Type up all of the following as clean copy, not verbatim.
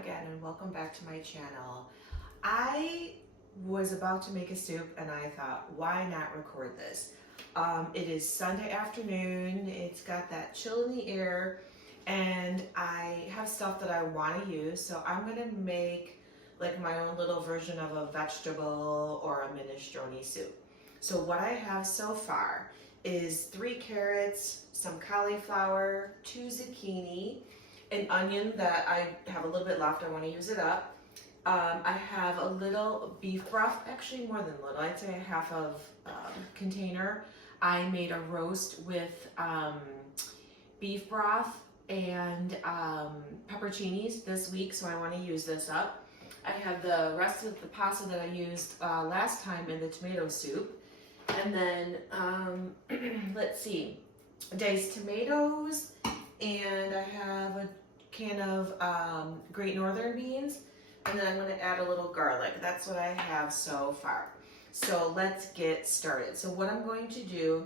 again and welcome back to my channel. I was about to make a soup and I thought, why not record this? It is Sunday afternoon, it's got that chill in the air, and I have stuff that I want to use, so I'm going to make like my own little version of a vegetable or a minestrone soup. So what I have so far is 3 carrots, some cauliflower, 2 zucchini, an onion that I have a little bit left, I want to use it up. I have a little beef broth, actually more than a little, I'd say a half of container. I made a roast with beef broth and pepperoncinis this week, so I want to use this up. I have the rest of the pasta that I used last time in the tomato soup. And then, let's see, diced tomatoes, and I have a can of Great Northern beans, and then I'm going to add a little garlic. That's what I have so far. So let's get started. So what I'm going to do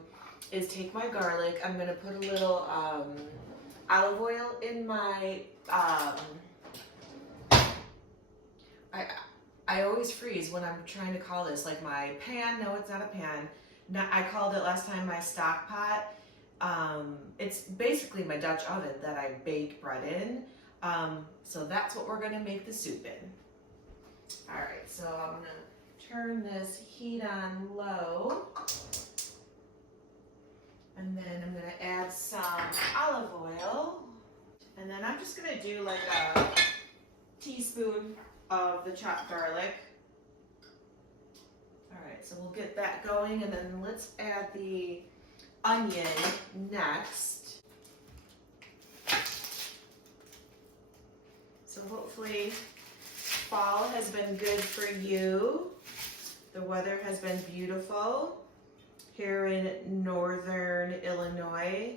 is take my garlic, I'm going to put a little olive oil in my, I always freeze when I'm trying to call this, like my pan. No, it's not a pan. I called it last time my stock pot. It's basically my Dutch oven that I bake bread in. So that's what we're gonna make the soup in. All right, so I'm gonna turn this heat on low. And then I'm gonna add some olive oil. And then I'm just gonna do like a teaspoon of the chopped garlic. All right, so we'll get that going, and then let's add the onion next. So hopefully fall has been good for you. The weather has been beautiful here in northern Illinois.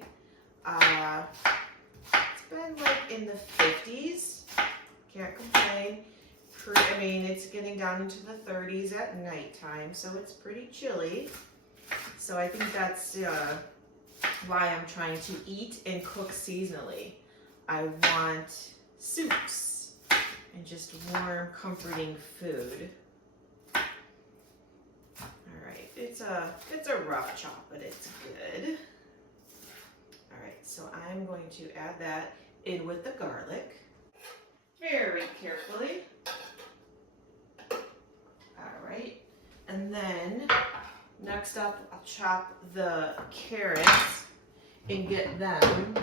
It's been like in the 50s. Can't complain. I mean, it's getting down into the 30s at nighttime, so it's pretty chilly. So I think that's why I'm trying to eat and cook seasonally. I want soups and just warm, comforting food. All right, it's a rough chop, but it's good. All right, so I'm going to add that in with the garlic very carefully. All right, and then next up, I'll chop the carrots and get them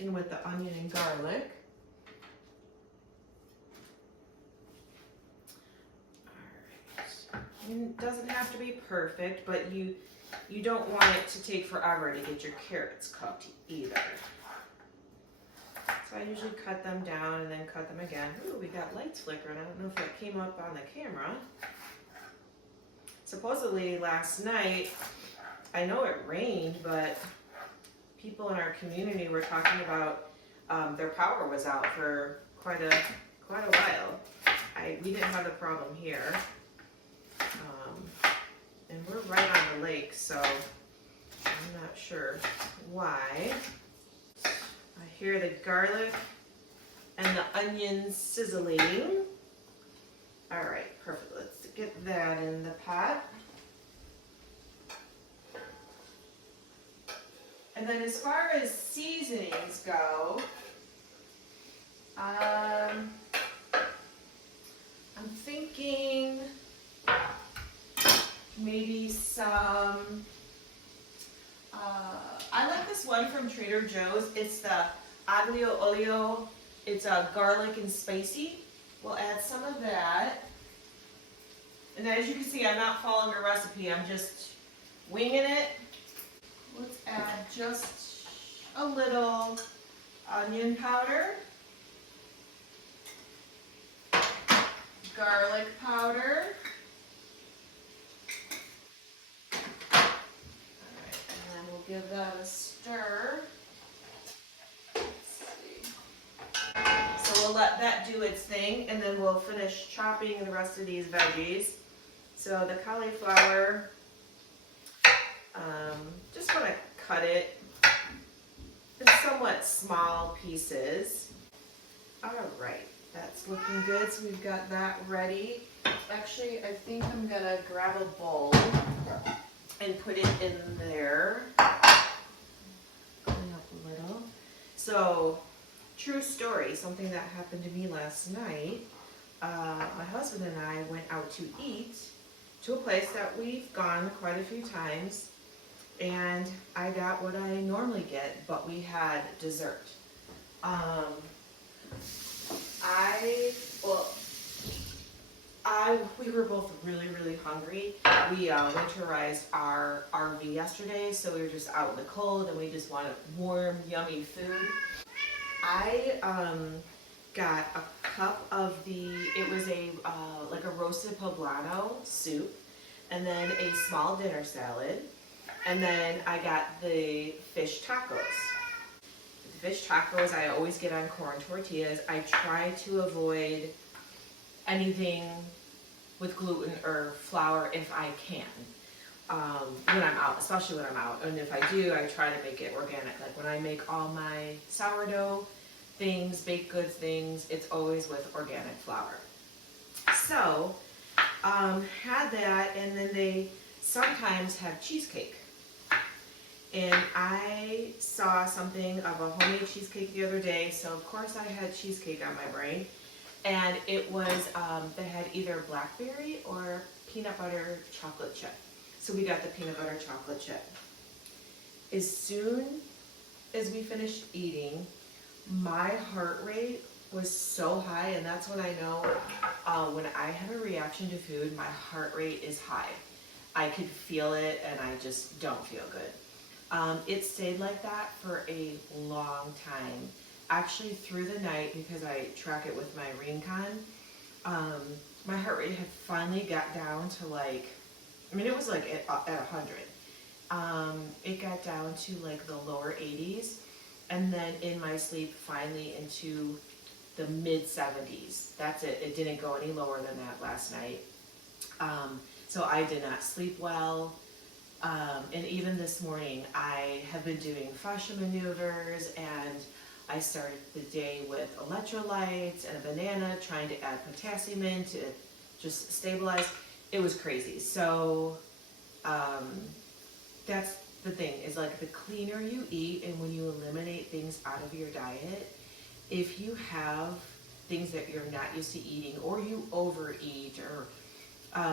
in with the onion and garlic. All right, it doesn't have to be perfect, but you don't want it to take forever to get your carrots cooked either. So I usually cut them down and then cut them again. Ooh, we got lights flickering. I don't know if that came up on the camera. Supposedly last night, I know it rained, but people in our community were talking about their power was out for quite a while. We didn't have the problem here. And we're right on the lake, so I'm not sure why. I hear the garlic and the onions sizzling. All right, perfect. Let's get that in the pot. And then as far as seasonings go, I'm thinking maybe some, I like this one from Trader Joe's. It's the aglio olio. It's a garlic and spicy. We'll add some of that. And as you can see, I'm not following a recipe. I'm just winging it. Let's add just a little onion powder, garlic powder. All right, and then we'll give that a stir. So we'll let that do its thing, and then we'll finish chopping the rest of these veggies. So the cauliflower, just want to cut it in somewhat small pieces. All right, That's looking good, so we've got that ready. Actually, I think I'm gonna grab a bowl and put it in there. Clean up a little. So, true story, something that happened to me last night. My husband and I went out to eat to a place that we've gone quite a few times, and I got what I normally get, but we had dessert. We were both really, really hungry. We winterized our RV yesterday, so we were just out in the cold and we just wanted warm, yummy food. I got a cup of it was like a roasted poblano soup, and then a small dinner salad, and then I got the fish tacos. The fish tacos I always get on corn tortillas. I try to avoid anything with gluten or flour if I can, when I'm out, especially when I'm out. And if I do, I try to make it organic. Like when I make all my sourdough things, baked goods things, it's always with organic flour. So, had that, and then they sometimes have cheesecake. And I saw something of a homemade cheesecake the other day, so of course I had cheesecake on my brain. And it was, they had either blackberry or peanut butter chocolate chip. So we got the peanut butter chocolate chip. As soon as we finished eating, my heart rate was so high, and that's when I know when I have a reaction to food, my heart rate is high. I could feel it, and I just don't feel good. It stayed like that for a long time. Actually, through the night, because I track it with my Recon, my heart rate had finally got down to like, I mean, it was like at 100. It got down to like the lower 80s, and then in my sleep, finally into the mid 70s. That's it. It didn't go any lower than that last night. So I did not sleep well. And even this morning, I have been doing fascia maneuvers, and I started the day with electrolytes and a banana, trying to add potassium in to just stabilize. It was crazy. So that's the thing, is like the cleaner you eat and when you eliminate things out of your diet, if you have things that you're not used to eating, or you overeat, or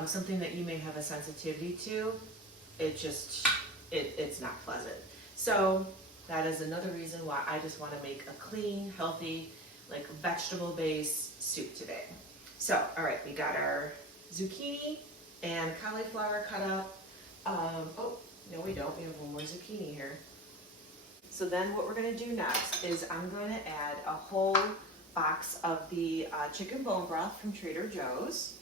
something that you may have a sensitivity to, it's not pleasant. So that is another reason why I just want to make a clean, healthy, like vegetable-based soup today. So, all right, we got our zucchini and cauliflower cut up. Oh, no we don't, we have one more zucchini here. So then what we're gonna do next is I'm going to add a whole box of the chicken bone broth from Trader Joe's.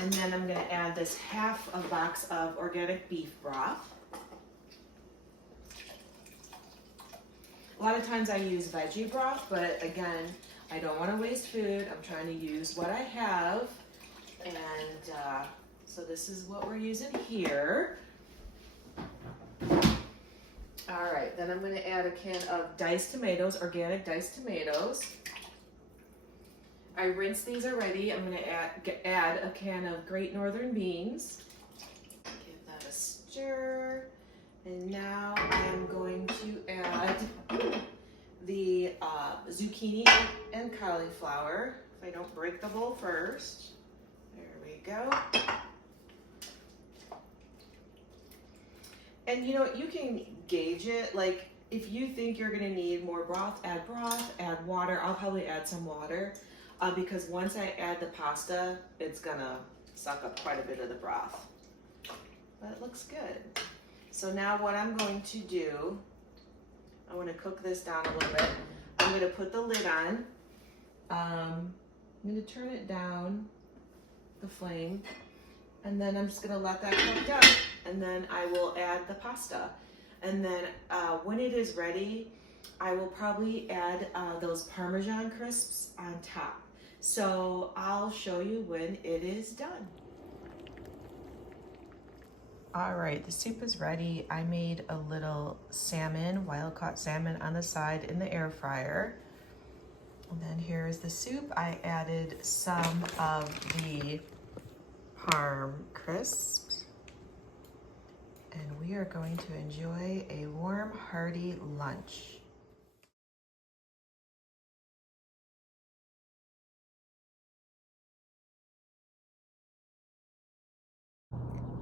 And then I'm gonna add this half a box of organic beef broth. A lot of times I use veggie broth, but again, I don't want to waste food. I'm trying to use what I have. And so this is what we're using here. All right, then I'm going to add a can of diced tomatoes, organic diced tomatoes. I rinsed these already. I'm going to add a can of Great Northern beans. Give that a stir. And now I'm going to add the zucchini and cauliflower. If I don't break the bowl first. There we go. And you know, you can gauge it. Like if you think you're gonna need more broth, add water. I'll probably add some water because once I add the pasta, it's gonna suck up quite a bit of the broth. But it looks good. So now what I'm going to do, I want to cook this down a little bit. I'm going to put the lid on. I'm going to turn it down, the flame, and then I'm just going to let that cook down, and then I will add the pasta. And then when it is ready, I will probably add those Parmesan crisps on top. So I'll show you when it is done. All right, the soup is ready. I made a little salmon, wild caught salmon on the side in the air fryer. And then here's the soup. I added some of the parm crisps. And we are going to enjoy a warm, hearty lunch.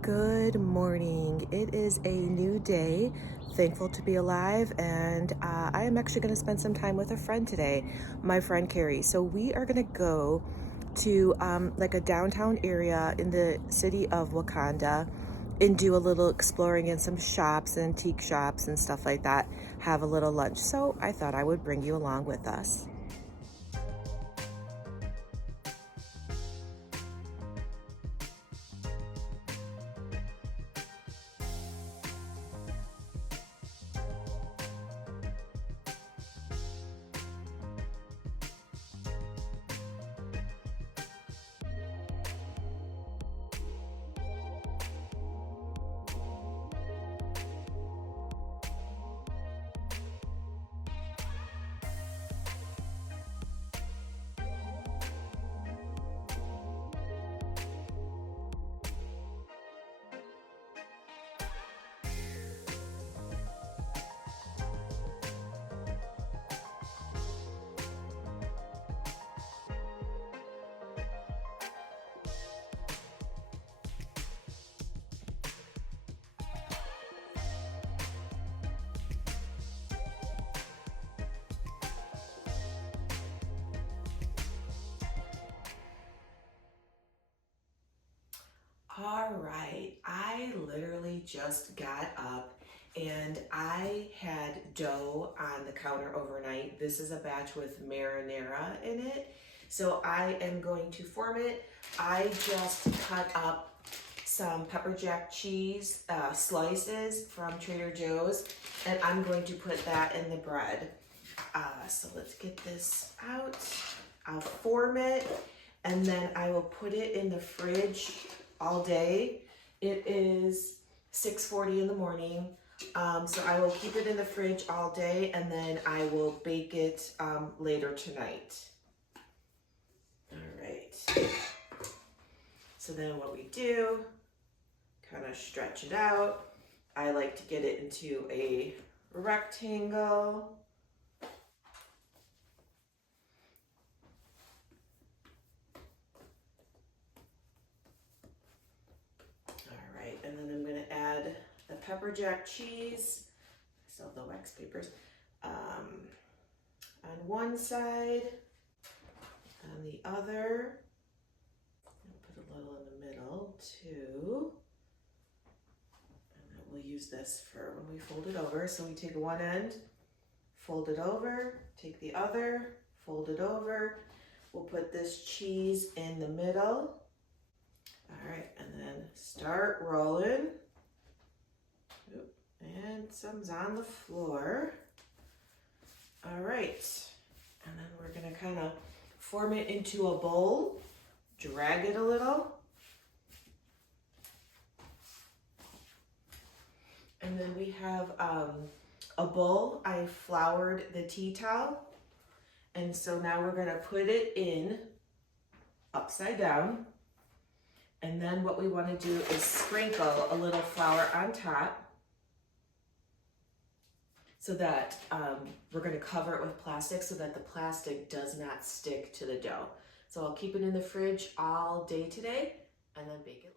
Good morning. It is a new day. Thankful to be alive, and I am actually going to spend some time with a friend today, my friend Carrie. So we are going to go to like a downtown area in the city of Wauconda and do a little exploring in some shops, antique shops and stuff like that. Have a little lunch. So I thought I would bring you along with us. All right, I literally just got up and I had dough on the counter overnight. This is a batch with marinara in it. So I am going to form it. I just cut up some pepper jack cheese slices from Trader Joe's, and I'm going to put that in the bread. So let's get this out. I'll form it, and then I will put it in the fridge all day. It is 6:40 in the morning, so I will keep it in the fridge all day, and then I will bake it later tonight. All right. So then what we do, kind of stretch it out. I like to get it into a rectangle. And then I'm gonna add the pepper jack cheese. I still have the wax papers. On one side, on the other. I'll put a little in the middle too. And then we'll use this for when we fold it over. So we take one end, fold it over, take the other, fold it over. We'll put this cheese in the middle. All right, and then start rolling. Oop, and some's on the floor. All right, and then we're gonna kind of form it into a bowl, drag it a little. And then we have a bowl. I floured the tea towel. And so now we're gonna put it in upside down. And then what we want to do is sprinkle a little flour on top so that we're going to cover it with plastic so that the plastic does not stick to the dough. So I'll keep it in the fridge all day today and then bake it.